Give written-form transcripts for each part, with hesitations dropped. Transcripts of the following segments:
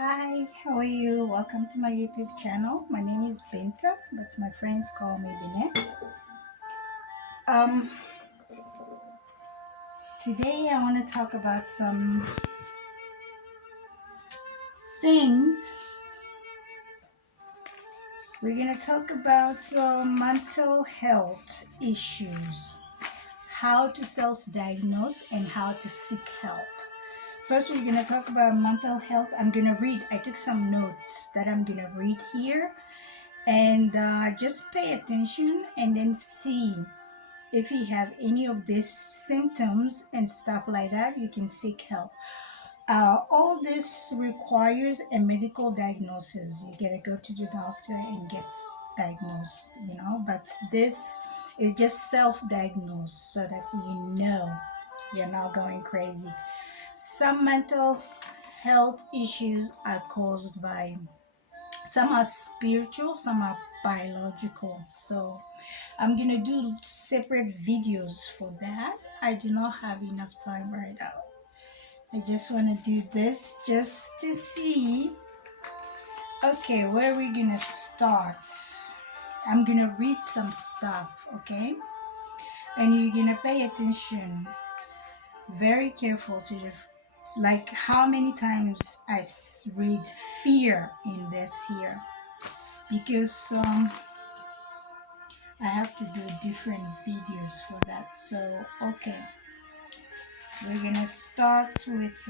Hi, how are you? Welcome to my YouTube channel. My name is Binta, but my friends call me Binette. Um, Today I want to talk about some things. We're going to talk about mental health issues, how to self-diagnose and how to seek help. First, we're going to talk about mental health. I took some notes that I'm going to read here, and just pay attention and then see if you have any of these symptoms and stuff like that. You can seek help. All this requires a medical diagnosis. You gotta go to the doctor and get diagnosed, but this is just self-diagnosed so that you know you're not going crazy. Some mental health issues are caused by, some are spiritual, some are biological. So I'm gonna do separate videos for that. I do not have enough time right now. I just want to do this just to see. Okay, where are we gonna start? I'm gonna read some stuff, okay? And you're gonna pay attention, very careful to the, like how many times I read fear in this here, because I have to do different videos for that. So okay, we're gonna start with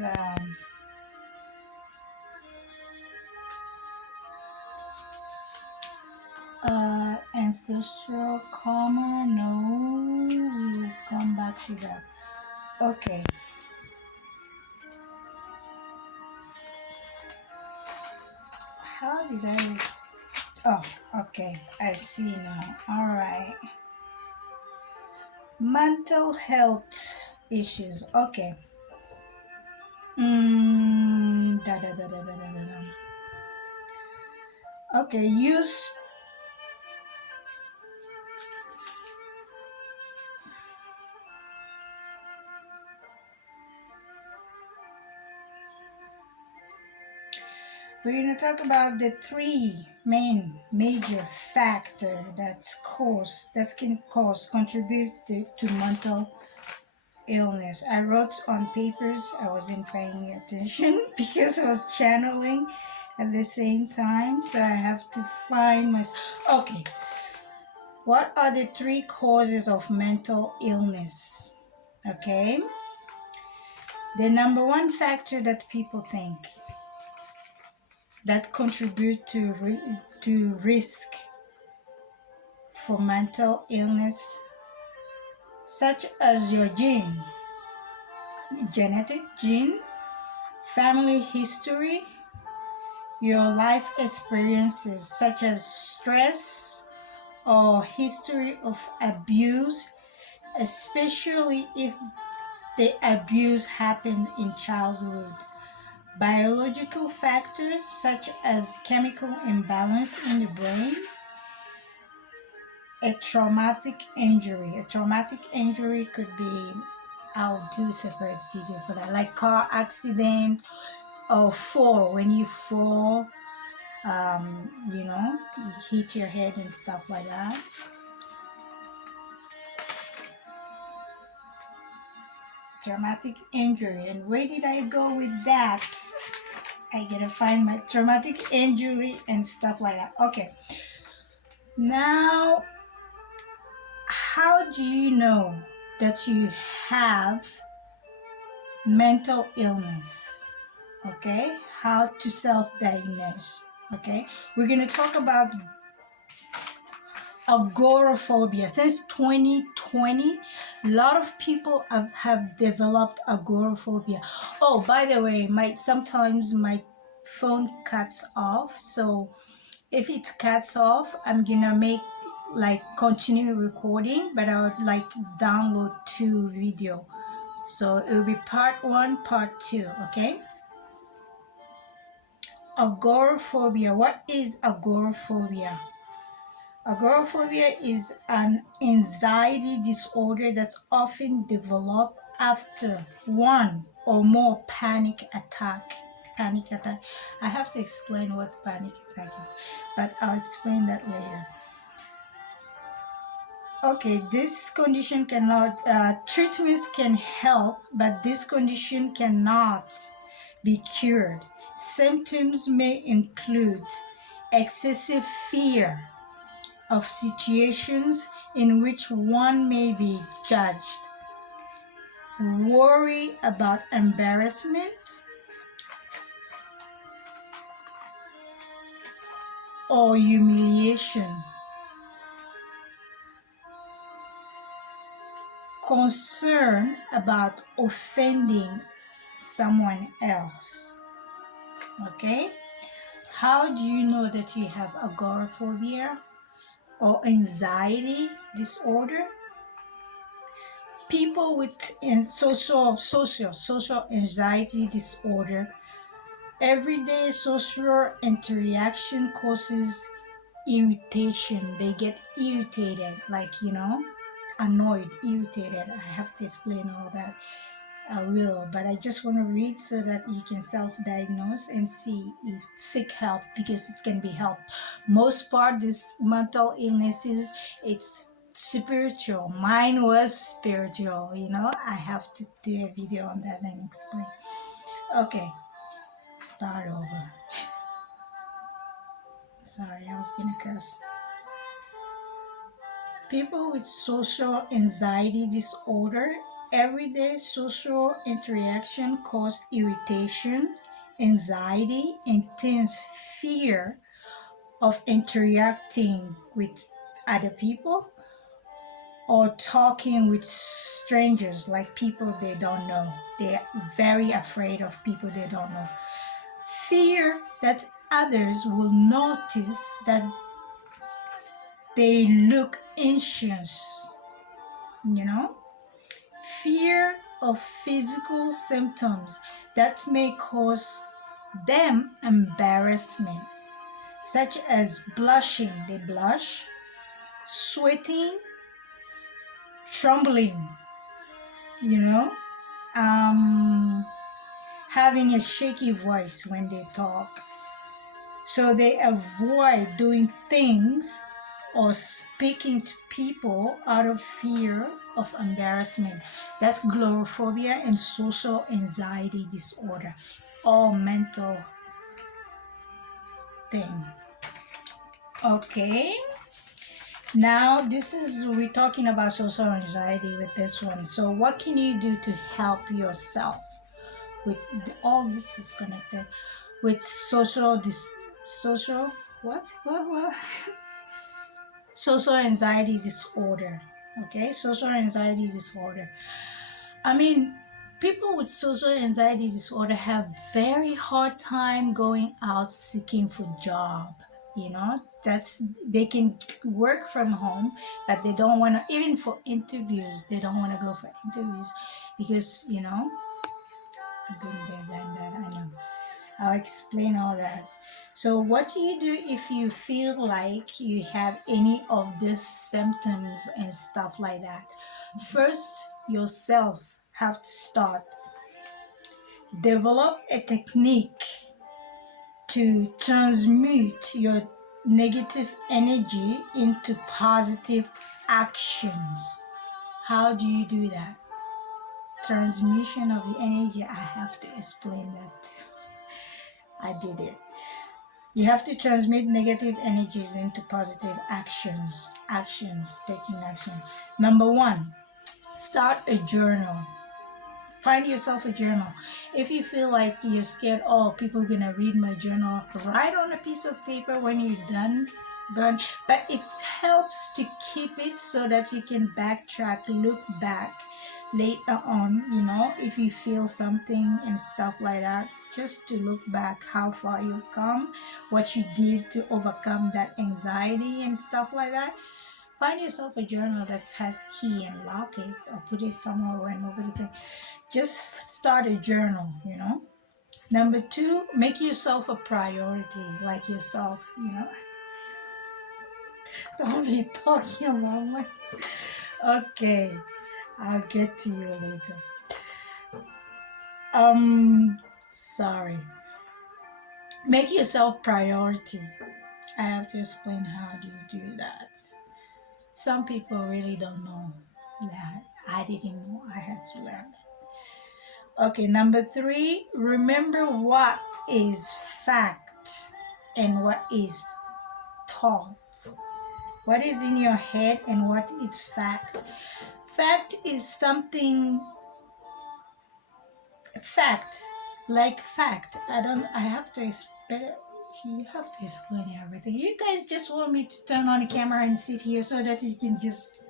ancestral karma. No, we will come back to that. Okay, how did I, oh, okay, I see now. All right, mental health issues. Okay. Da, da, da, da, da, da, da. Okay, use. We're going to talk about the three main major factors that can contribute to mental illness. I wrote on papers. I wasn't paying attention because I was channeling at the same time. So I have to find myself. Okay. What are the three causes of mental illness? Okay. The number one factor that people think that contribute to risk for mental illness, such as your genetic gene, family history, your life experiences such as stress or history of abuse, especially if the abuse happened in childhood. Biological factors such as chemical imbalance in the brain, a traumatic injury. A traumatic injury could be, I'll do a separate video for that, like car accident or fall. When you fall, you hit your head and stuff like that. Traumatic injury. And where did I go with that? I gotta find my traumatic injury and stuff like that. Okay. Now, how do you know that you have mental illness? Okay, how to self-diagnose. Okay, we're going to talk about agoraphobia. Since 2020, a lot of people have developed agoraphobia. Oh, by the way, sometimes my phone cuts off, so if it cuts off, I'm gonna make continue recording, but I would download 2 video, so it will be part 1, part 2. Okay. Agoraphobia. What is agoraphobia? Agoraphobia is an anxiety disorder that's often developed after one or more panic attack. panic attack. I have to explain what panic attack is, but I'll explain that later. Okay, this condition cannot, treatments can help, but this condition cannot be cured. Symptoms may include excessive fear of situations in which one may be judged, worry about embarrassment or humiliation, concern about offending someone else. Okay? How do you know that you have agoraphobia or anxiety disorder? People with social anxiety disorder, everyday social interaction causes irritation. They get irritated, like, annoyed, irritated. I have to explain all that. I will, but I just want to read so that you can self-diagnose and seek help, because it can be helped. Most part, this mental illnesses, it's spiritual. Mine was spiritual. I have to do a video on that and explain. Okay, start over. Sorry, I was gonna curse. People with social anxiety disorder, everyday social interaction cause irritation, anxiety, intense fear of interacting with other people or talking with strangers, like people they don't know. They're very afraid of people they don't know. Fear that others will notice that they look anxious, fear of physical symptoms that may cause them embarrassment, such as blushing, they blush, sweating, trembling, having a shaky voice when they talk. So they avoid doing things or speaking to people out of fear of embarrassment. That's agoraphobia and social anxiety disorder, all mental thing. Okay, now we're talking about social anxiety with this one. So what can you do to help yourself with all this is connected with social social anxiety disorder. Okay, social anxiety disorder. People with social anxiety disorder have very hard time going out seeking for job. They can work from home, but they don't want to, even for interviews, they don't want to go for interviews because, I've been there, done that, I know. I'll explain all that. So what do you do if you feel like you have any of these symptoms and stuff like that? First, yourself have to start. Develop a technique to transmute your negative energy into positive actions. How do you do that? Transmission of the energy, I have to explain that. I did it. You have to transmit negative energies into positive actions, taking action. Number one, start a journal. Find yourself a journal. If you feel like you're scared, people are gonna read my journal, write on a piece of paper when you're done. But it helps to keep it so that you can backtrack, look back later on, if you feel something and stuff like that, just to look back how far you've come, what you did to overcome that anxiety and stuff like that. Find yourself a journal that has key and lock it, or put it somewhere where nobody can. Just start a journal, Number two, make yourself a priority, like yourself, Don't be talking about my... Okay, I'll get to you later. Sorry. Make yourself priority. I have to explain how do you do that. Some people really don't know that. I didn't know. I had to learn. Okay, number 3, remember what is fact and what is thought. What is in your head and what is fact? Fact is something, fact, like fact. I have to explain. You have to explain everything. You guys just want me to turn on the camera and sit here so that you can just,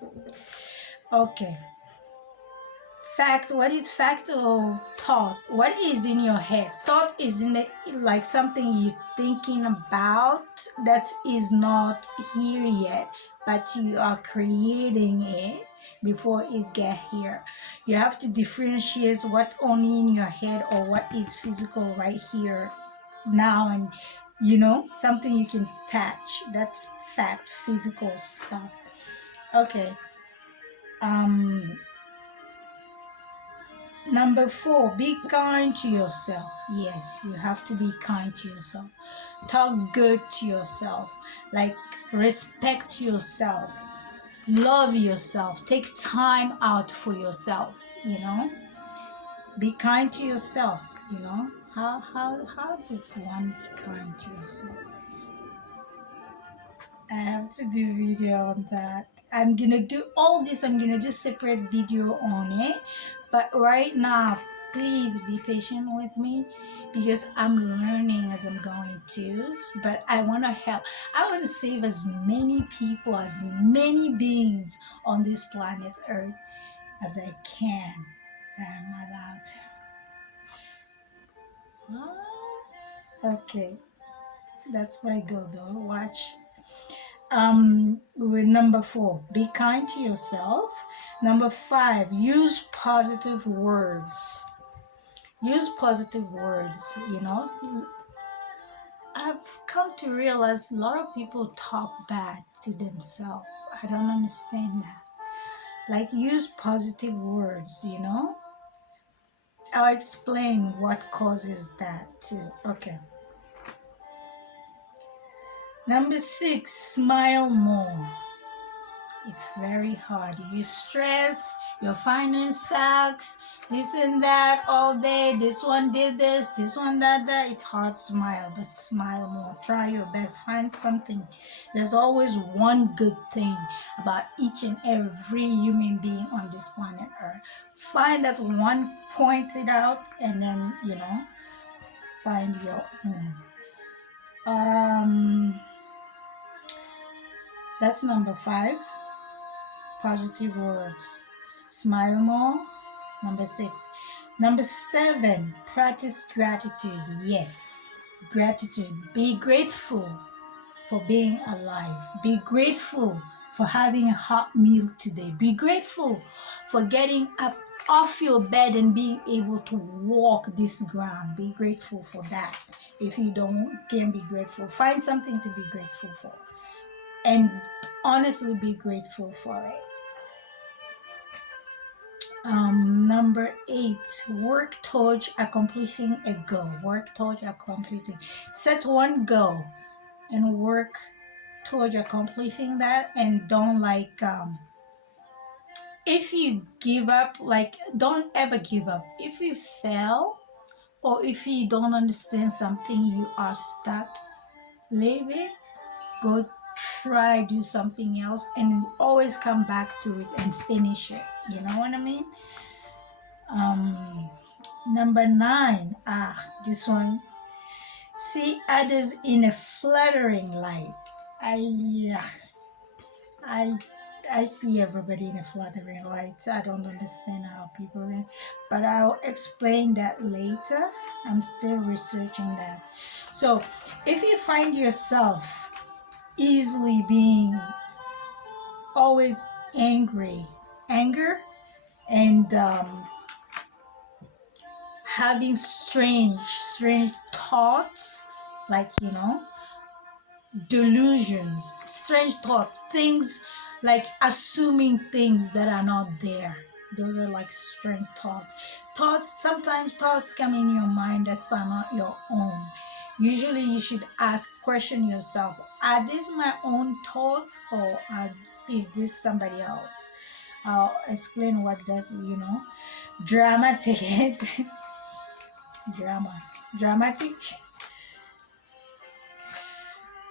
okay. Fact, what is fact or thought? What is in your head? Thought is in the, like something you're thinking about that is not here yet, but you are creating it before it get here. You have to differentiate what only in your head or what is physical right here now, and something you can touch. That's fact, physical stuff. Okay. Number 4, be kind to yourself. Yes, you have to be kind to yourself. Talk good to yourself. Like, respect yourself. Love yourself. Take time out for yourself, Be kind to yourself, How does one be kind to yourself? I have to do video on that. I'm gonna do all this. I'm gonna do separate video on it. But right now, please be patient with me because I'm learning as I'm going to. But I want to help. I want to save as many people, as many beings on this planet Earth as I can that I'm allowed. Okay, that's my goal though. Watch. With number 4, be kind to yourself. Number 5, use positive words. Use positive words. I've come to realize a lot of people talk bad to themselves. I don't understand that. Like, use positive words. I'll explain what causes that too. Okay. Number 6, smile more. It's very hard. You stress, your finance sucks, this and that all day. This one did this one that. It's hard to smile, but smile more. Try your best. Find something. There's always one good thing about each and every human being on this planet Earth. Find that one, point it out, and then, find your own. That's number 5. Positive words. Smile more. Number 6. Number 7, practice gratitude. Yes, gratitude. Be grateful for being alive. Be grateful for having a hot meal today. Be grateful for getting up off your bed and being able to walk this ground. Be grateful for that. If you can't be grateful, find something to be grateful for. And honestly, be grateful for it. Number 8, work towards accomplishing a goal. Work towards accomplishing. Set one goal and work towards accomplishing that. And don't if you give up, don't ever give up. If you fail or if you don't understand something, you are stuck, leave it, go try do something else, and always come back to it and finish it. You know what I mean? Number 9, this one, see others in a flattering light. I see everybody in a flattering light. I don't understand how people but I'll explain that later. I'm still researching that. So if you find yourself easily being always anger and having strange thoughts, delusions, strange thoughts, things like assuming things that are not there. Those are like strange thoughts. Sometimes thoughts come in your mind that are not your own. Usually you should question yourself, are these my own thoughts, or is this somebody else? I'll explain what that, dramatic. Dramatic.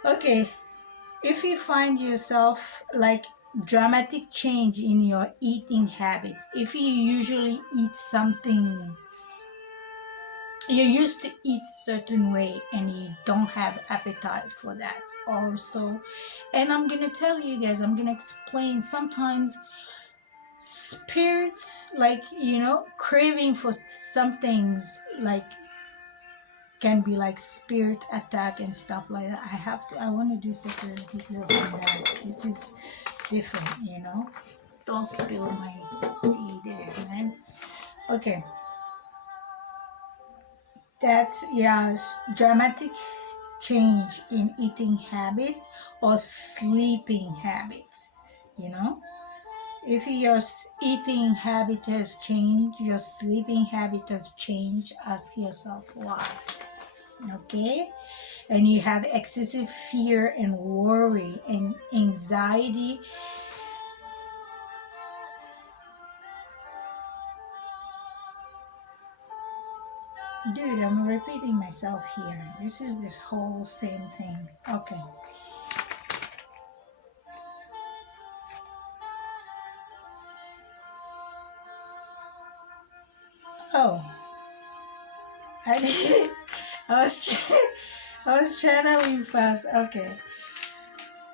Okay, if you find yourself like dramatic change in your eating habits, if you usually eat something, you used to eat certain way and you don't have appetite for that also. And I'm gonna tell you guys, I'm gonna explain, sometimes spirits, like, craving for some things, like, can be like spirit attack and stuff like that. I want to do separate video on that. This is different, don't spill my tea there, man. Okay, that's, yeah, dramatic change in eating habits or sleeping habits. If your eating habit has changed, your sleeping habit has changed, ask yourself why. Okay, and you have excessive fear and worry and anxiety. Dude, I'm repeating myself here. This is this whole same thing. Okay. Oh, I did. I was channeling fast. Okay.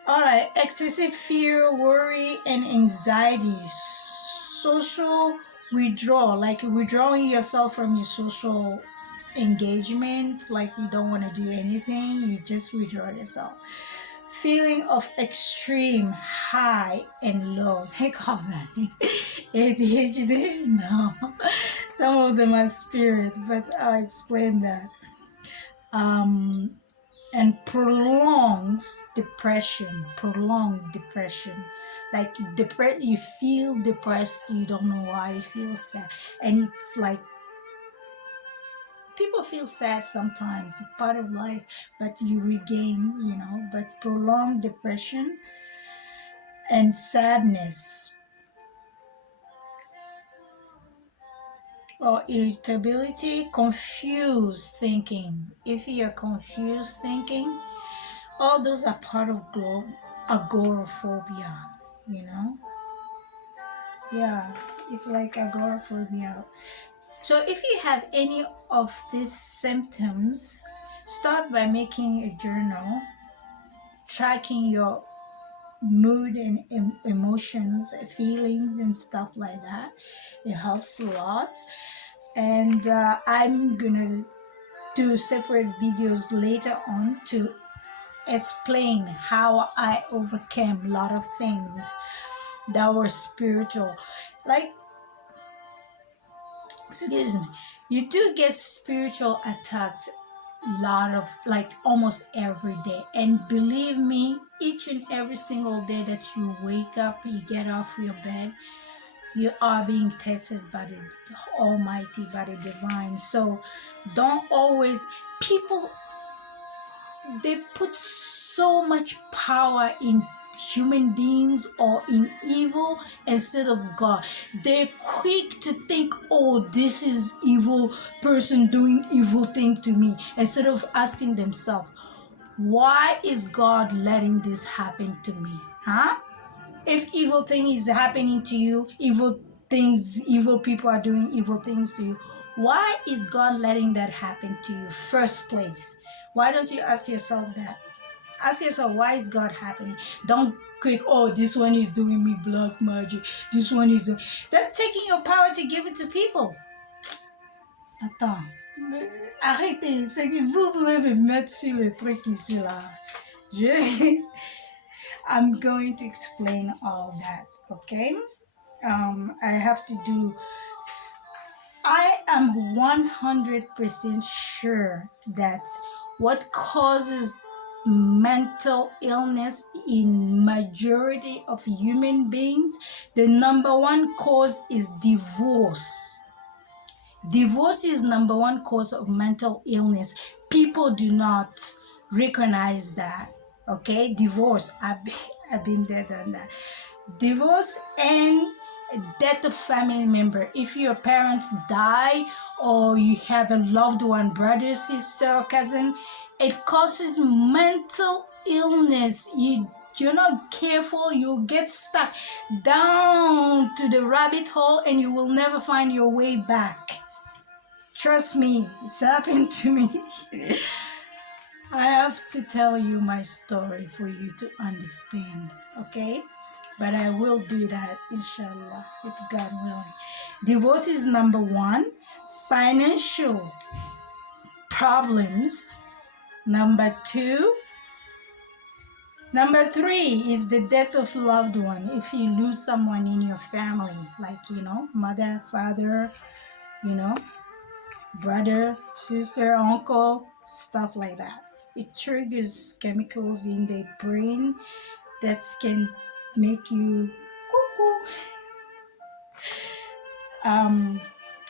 All right. Excessive fear, worry, and anxiety. Social withdrawal, like withdrawing yourself from your social engagement, like you don't want to do anything, you just withdraw yourself. Feeling of extreme high and low. They call that ADHD. No, some of them are spirit, but I'll explain that. And prolonged depression, like you feel depressed, you don't know why, you feel sad, and it's like, people feel sad sometimes, it's part of life, but you regain, but prolonged depression and sadness or irritability, confused thinking. If you're confused thinking, all those are part of agoraphobia, yeah, it's like agoraphobia. So if you have any of these symptoms, start by making a journal, tracking your mood and emotions, feelings, and stuff like that. It helps a lot. And I'm gonna do separate videos later on to explain how I overcame a lot of things that were spiritual. Like, excuse me, you do get spiritual attacks a lot of, like, almost every day. And believe me, each and every single day that you wake up, you get off your bed, you are being tested by the Almighty, by the Divine. So don't always, people, they put so much power in human beings or in evil instead of God. They're quick to think, oh, this is evil person doing evil thing to me, instead of asking themselves, why is God letting this happen to me? If evil thing is happening to you, evil people are doing evil things to you, why is God letting that happen to you first place? Why don't you ask yourself that? Ask yourself, why is God happening? Don't quick, oh, this one is doing me black magic, this one is that's taking your power to give it to people. Attends, arrêtez, c'est que vous voulez me mettre sur le truc ici là. I'm going to explain all that, okay? I am 100% sure that what causes mental illness in majority of human beings, the number one cause is divorce. Divorce is number one cause of mental illness. People do not recognize that. Okay, divorce. I've been there, done that. Divorce and death of family member. If your parents die or you have a loved one, brother, sister, cousin, it causes mental illness. You're not careful, you'll get stuck down to the rabbit hole and you will never find your way back. Trust me, it's happened to me. I have to tell you my story for you to understand, okay? But I will do that, inshallah, with God willing. Divorce is number one. Financial problems, number two. Number three is the death of loved one. If you lose someone in your family, like, mother, father, brother, sister, uncle, stuff like that. It triggers chemicals in the brain that can make you cuckoo.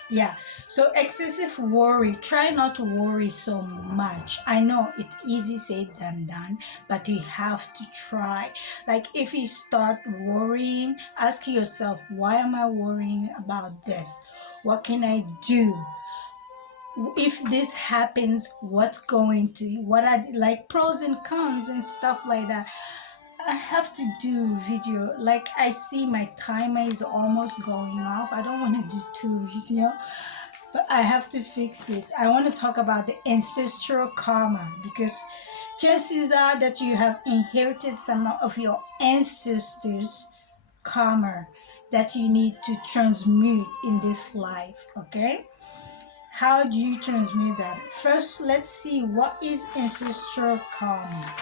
Yeah, so excessive worry. Try not to worry so much. I know it's easy said than done, but you have to try. Like, if you start worrying, ask yourself, why am I worrying about this? What can I do? If this happens, what are like pros and cons and stuff like that. I have to do video. Like, I see my timer is almost going off. I don't want to do 2 video, but I have to fix it. I want to talk about the ancestral karma, because chances are that you have inherited some of your ancestors' karma that you need to transmute in this life, okay? How do you transmit that? First, let's see what is ancestral karma.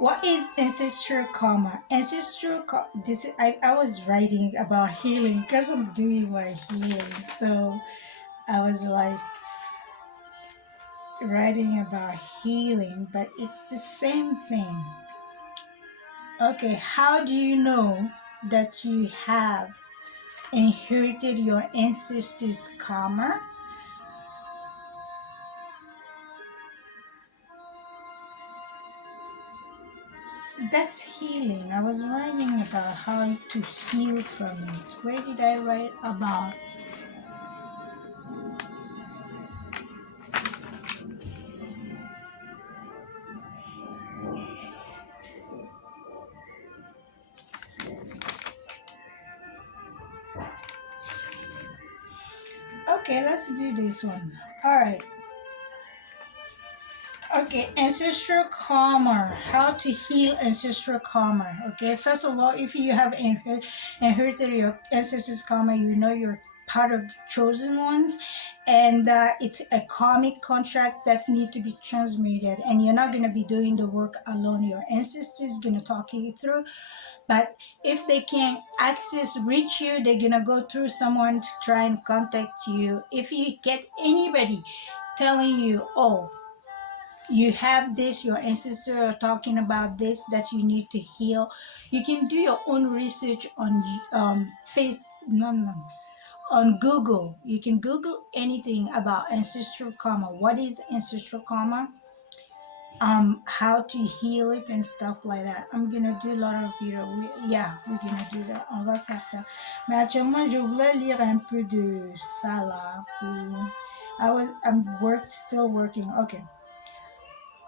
What is ancestral karma? I was writing about healing because I'm doing my healing. So I was like writing about healing, but it's the same thing. Okay, how do you know that you have inherited your ancestors' karma? That's healing. I was writing about how to heal from it. Where did I write about? Okay, let's do this one. All right. Okay, ancestral karma. How to heal ancestral karma. Okay, first of all, if you have inherited your ancestors' karma, you know you're part of the chosen ones, and it's a karmic contract that needs to be transmuted, and you're not going to be doing the work alone. Your ancestors going to talk you through, but if they can't reach you, they're going to go through someone to try and contact you. If you get anybody telling you, oh, you have this, your ancestors are talking about this that you need to heal, you can do your own research on on Google. You can Google anything about ancestral karma. What is ancestral karma? How to heal it and stuff like that. I'm gonna do a lot of video. We're gonna do that. On va faire ça. Mais actuellement, je voulais lire un peu de ça là. Still working. Okay.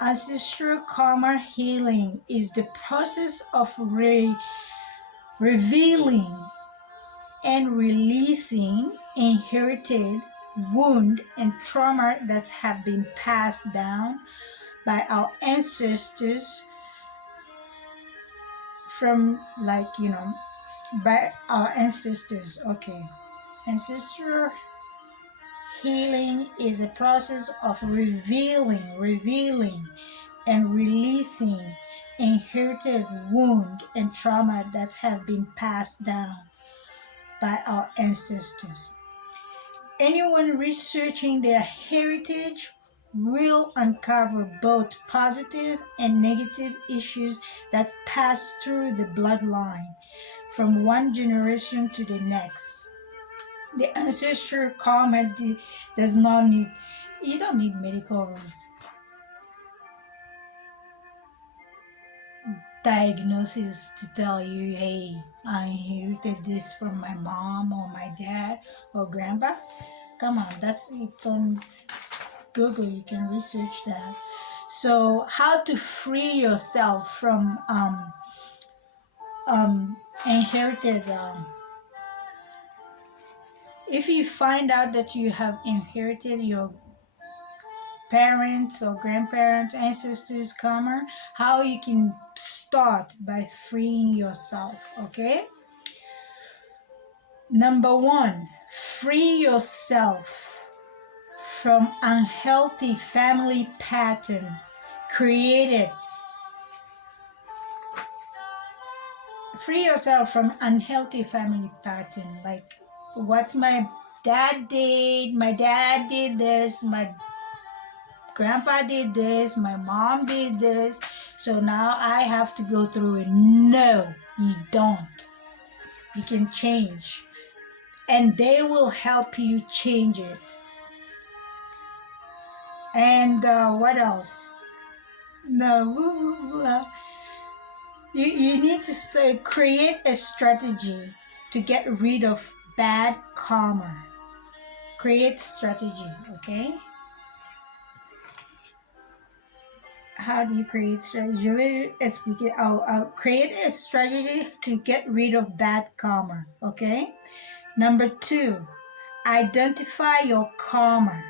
Ancestral karma healing is the process of revealing and releasing inherited wound and trauma that have been passed down by our ancestors by our ancestors. Okay. Ancestral healing is a process of revealing and releasing inherited wound and trauma that have been passed down by our ancestors. Anyone researching their heritage will uncover both positive and negative issues that pass through the bloodline. from one generation to the next. The ancestral karma does not need, you don't need medical diagnosis to tell you, hey, I inherited this from my mom or my dad or grandpa. Come on, that's it on Google. You can research that. So, how to free yourself from inherited. If you find out that you have inherited your parents or grandparents, ancestors, karma, how you can start by freeing yourself. Okay. Number one, free yourself from unhealthy family pattern created. Free yourself from unhealthy family pattern, like what my dad did this, my grandpa did this, my mom did this, so now I have to go through it. No, you don't. You can change, and they will help you change it. And what else? No, you need to create a strategy to get rid of bad karma. Create strategy, okay? How do you create strategy? Je vais expliquer. I'll create a strategy to get rid of bad karma, okay? Number two, identify your karma.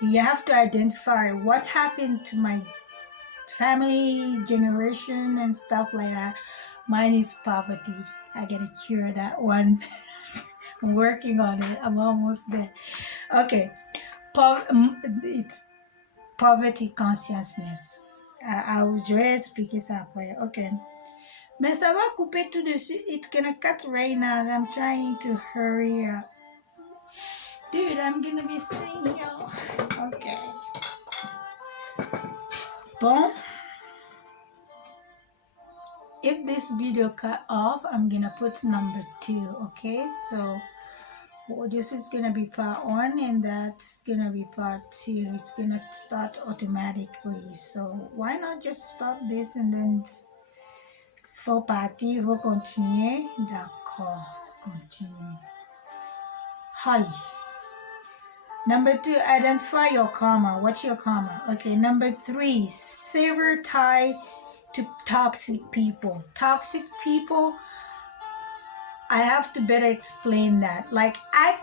You have to identify what happened to my family, generation, and stuff like that. Mine is poverty. I gotta cure that one. I'm working on it. I'm almost there. Okay. It's poverty consciousness. Je vais expliquer ça après. Okay. Mais ça va couper tout de suite. It's gonna cut right now. I'm trying to hurry up. Dude, I'm gonna be sitting here. Okay. Bon. If this video cut off, I'm gonna put number 2. Okay. So this is gonna be part 1 and that's gonna be part 2. It's gonna start automatically. So why not just stop this and then faut partir, faut continuer. D'accord, continuer. Hi. Number 2, identify your karma. What's your karma? Okay. Number 3, sever tie to toxic people. Toxic people, I have to better explain that. Like I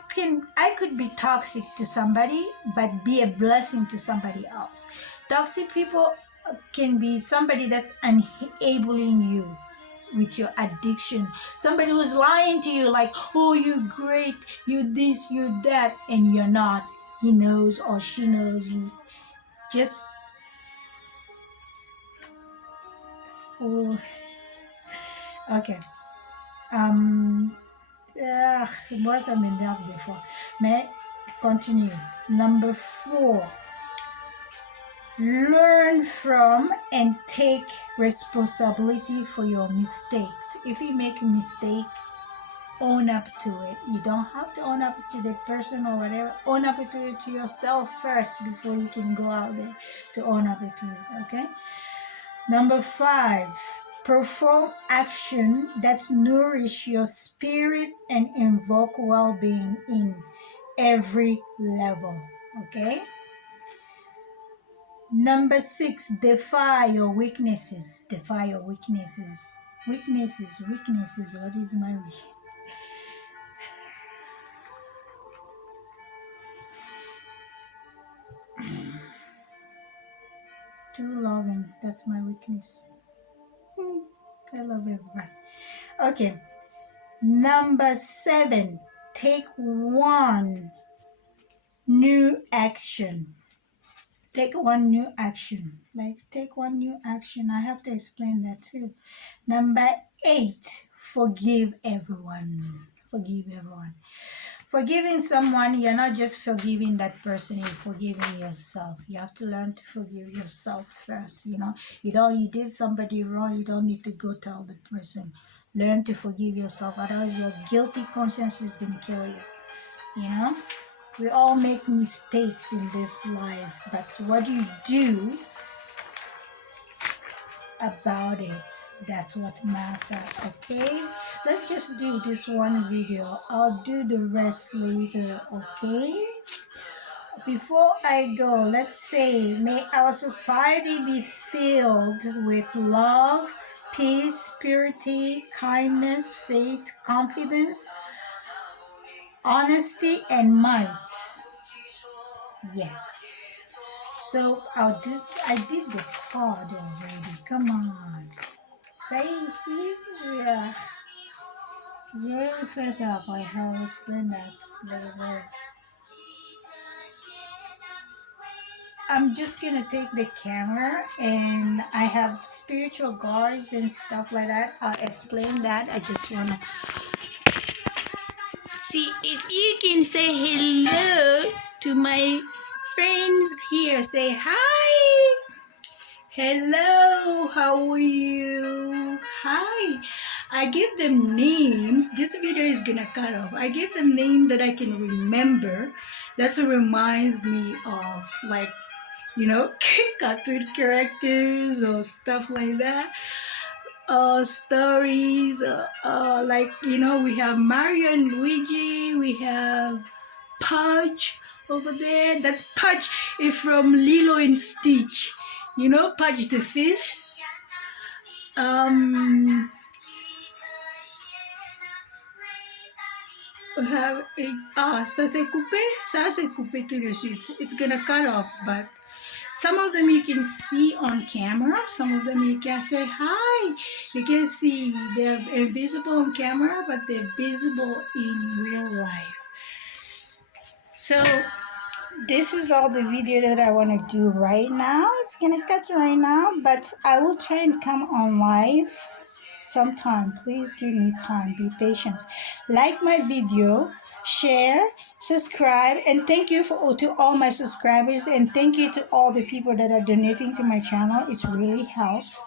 could be toxic to somebody but be a blessing to somebody else. Toxic people can be somebody that's enabling you with your addiction. Somebody who's lying to you like, oh, you're great, you this, you that, and you're not. He knows or she knows you. Just fool. Okay. Moi, ça m'énerve des fois. Mais, continue. Number 4. Learn from and take responsibility for your mistakes. If you make a mistake, own up to it. You don't have to own up to the person or whatever. Own up to it to yourself first before you can go out there to own up to it, okay? Number 5. Perform action that nourish your spirit and invoke well-being in every level, okay? Number 6, defy your weaknesses. Defy your weaknesses. Weaknesses. What is my weakness? Too loving. That's my weakness. I love everybody. Okay. Number 7, take one new action. Take one new action. Like, take one new action. I have to explain that too. Number 8, forgive everyone. Forgive everyone. Forgiving someone, you're not just forgiving that person, you're forgiving yourself. You have to learn to forgive yourself first. You know, you did somebody wrong, you don't need to go tell the person. Learn to forgive yourself, otherwise your guilty conscience is gonna kill you. You know, we all make mistakes in this life, but what you do about it, that's what matters. Okay, let's just do this one video. I'll do the rest later. Okay, before I go, let's say, may our society be filled with love, peace, purity, kindness, faith, confidence, honesty, and might. Yes. So I did the card already. Come on. Say, see, yeah. Je fais ça by her husband that's later. I'm just gonna take the camera, and I have spiritual guards and stuff like that. I'll explain that. I just wanna see if you can say hello to my friends here. Say hi. Hello, how are you? Hi. I give them names. This video is gonna cut off. I give them name that I can remember. That's what reminds me of, like, you know, cartoon characters or stuff like that. Stories, like, you know, we have Mario and Luigi, we have Pudge over there. That's Pudge is from Lilo and Stitch. You know, Pudge the fish. We have ça c'est coupé tout de suite. It's gonna cut off, but some of them you can see on camera, some of them you can say hi. You can see they're invisible on camera, but they're visible in real life. So this is all the video that I want to do right now. It's gonna cut right now, but I will try and come on live sometime. Please give me time, be patient. Like my video, share, subscribe, and thank you to all my subscribers, and thank you to all the people that are donating to my channel. It really helps.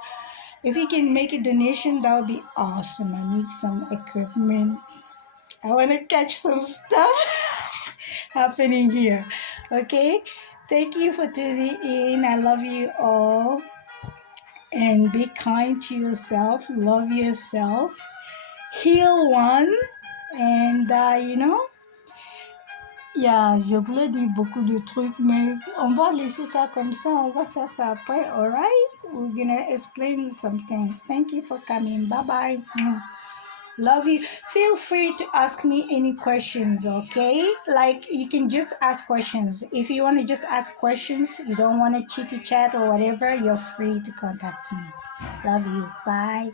If you can make a donation, that would be awesome. I need some equipment. I want to catch some stuff happening here. Okay, thank you for tuning in. I love you all, and be kind to yourself, love yourself, heal one, and you know, yeah, je voulais dire beaucoup de trucs, mais on va laisser ça comme ça, on va faire ça après. Alright, we're gonna explain some things. Thank you for coming. Bye bye. Love you. Feel free to ask me any questions, okay? Like, you can just ask questions. If you want to just ask questions, you don't want to chitty chat or whatever, you're free to contact me. Love you. Bye.